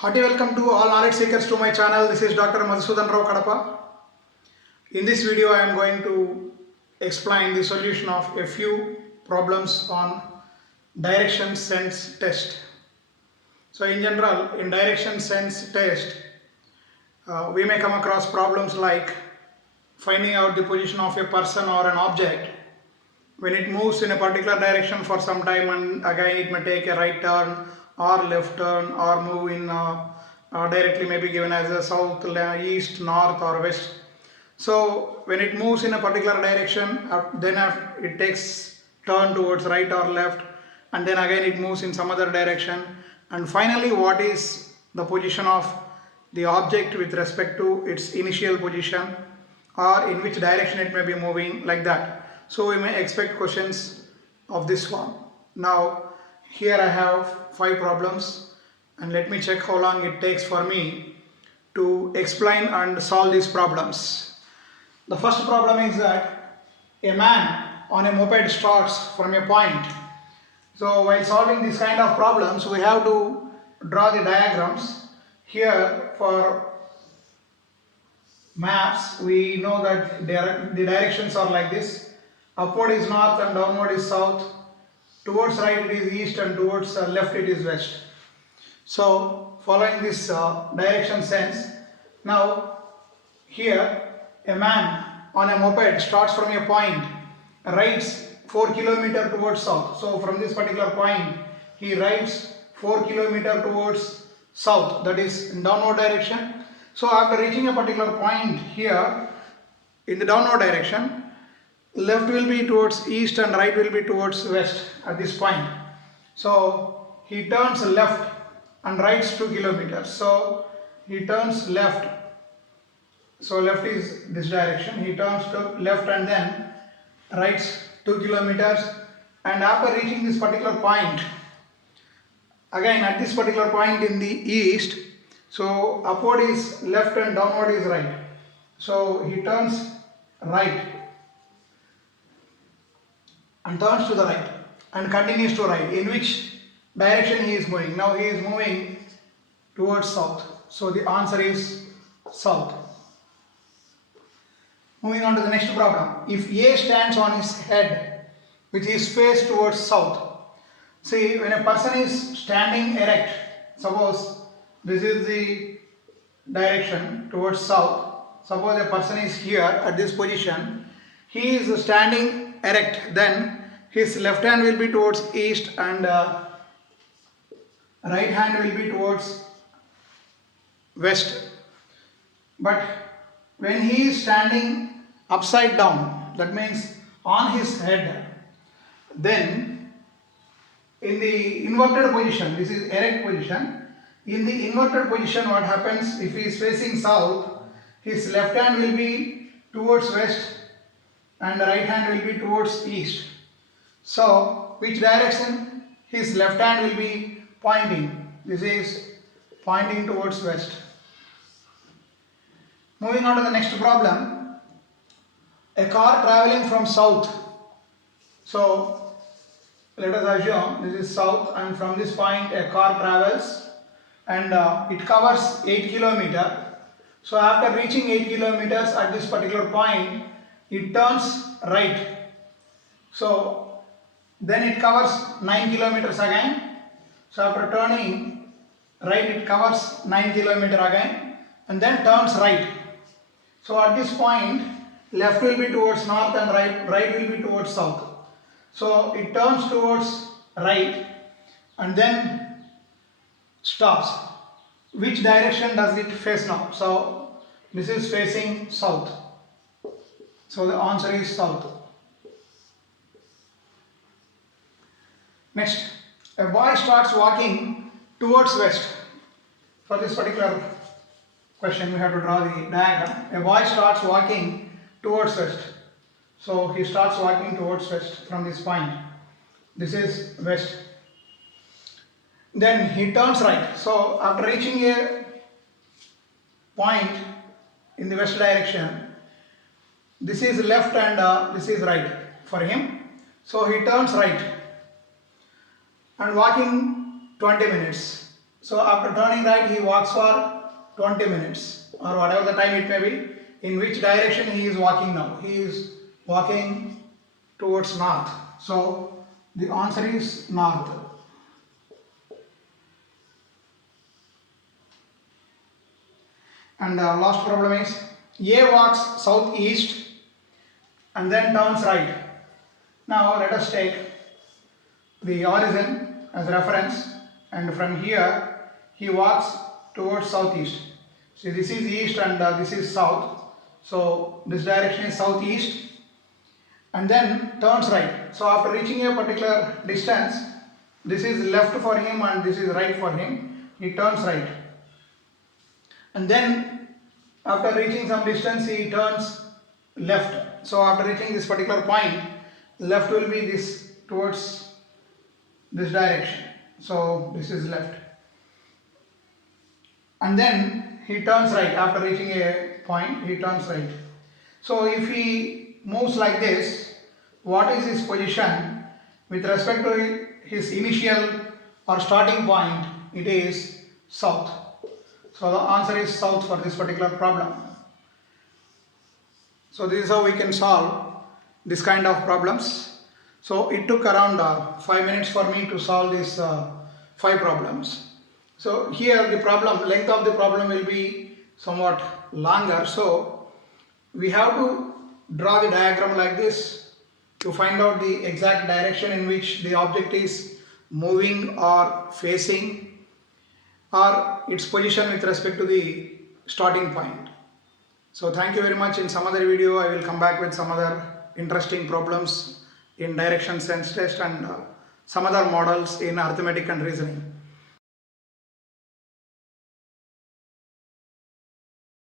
Hearty welcome to all knowledge seekers to my channel. This is Dr. Madhusudan Rao Kadapa. In this video I am going to explain the solution of a few problems on direction sense test. So in general, in direction sense test, we may come across problems like finding out the position of a person or an object when it moves in a particular direction for some time, and again it may take a right turn or left turn or move in directly, may be given as a south, east, north or west. So when it moves in a particular direction, then it takes turn towards right or left, and then again it moves in some other direction, and finally what is the position of the object with respect to its initial position, or in which direction it may be moving, like that. So we may expect questions of this form. Now here I have 5 problems, and let me check how long it takes for me to explain and solve these problems. The first problem is that a man on a moped starts from a point. So while solving this kind of problems, we have to draw the diagrams. Here for maps, we know that the directions are like this. Upward is north and downward is south. Towards right it is east and towards left it is west. So following this direction sense, now here a man on a moped starts from a point, rides 4 km towards south. So from this particular point he rides 4 km towards south, that is in downward direction. So after reaching a particular point here in the downward direction, left will be towards east and right will be towards west at this point. So he turns left and rides 2 kilometers. So he turns left. So left is this direction. He turns to left and then rides 2 kilometers. And after reaching this particular point, again at this particular point in the east, so upward is left and downward is right. So he turns right and turns to the right and continues to right. In which direction he is moving? Now he is moving towards south. So the answer is south. Moving on to the next problem. If A stands on his head with his face towards south. See, when a person is standing erect, suppose this is the direction towards south. Suppose a person is here at this position. He is standing erect, then his left hand will be towards east and right hand will be towards west. But when he is standing upside down, that means on his head, then in the inverted position, this is erect position, in the inverted position what happens, if he is facing south, his left hand will be towards west and the right hand will be towards east. So which direction his left hand will be pointing? This is pointing towards west. Moving on to the next problem. A car traveling from south. So let us assume this is south, and from this point a car travels and it covers 8 km. So after reaching 8 kilometers at this particular point, it turns right. So then it covers 9 kilometers again. So after turning right, it covers 9 kilometers again and then turns right. So at this point, left will be towards north and right will be towards south. So it turns towards right and then stops. Which direction does it face now? So this is facing south. So the answer is south. Next, a boy starts walking towards west. For this particular question, we have to draw the diagram. A boy starts walking towards west. So he starts walking towards west from this point. This is west. Then he turns right. So after reaching a point in the west direction, this is left and this is right for him. So he turns right and walking 20 minutes. So after turning right, he walks for 20 minutes or whatever the time it may be. In which direction he is walking now? He is walking towards north. So the answer is north. And the last problem is A walks southeast and then turns right. Now let us take the origin as reference, and from here he walks towards southeast. See, this is east and this is south. So this direction is southeast and then turns right. So after reaching a particular distance, this is left for him and this is right for him. He turns right. And then after reaching some distance, he turns left. So after reaching this particular point, left will be this towards this direction. So this is left. And then he turns right. After reaching a point, he turns right. So if he moves like this, what is his position with respect to his initial or starting point? It is south. So the answer is south for this particular problem. So this is how we can solve this kind of problems. So it took around 5 minutes for me to solve these 5 problems. So here the problem, length of the problem will be somewhat longer. So we have to draw the diagram like this to find out the exact direction in which the object is moving or facing, or its position with respect to the starting point. So thank you very much. In some other video I will come back with some other interesting problems in direction sense test and some other models in arithmetic and reasoning.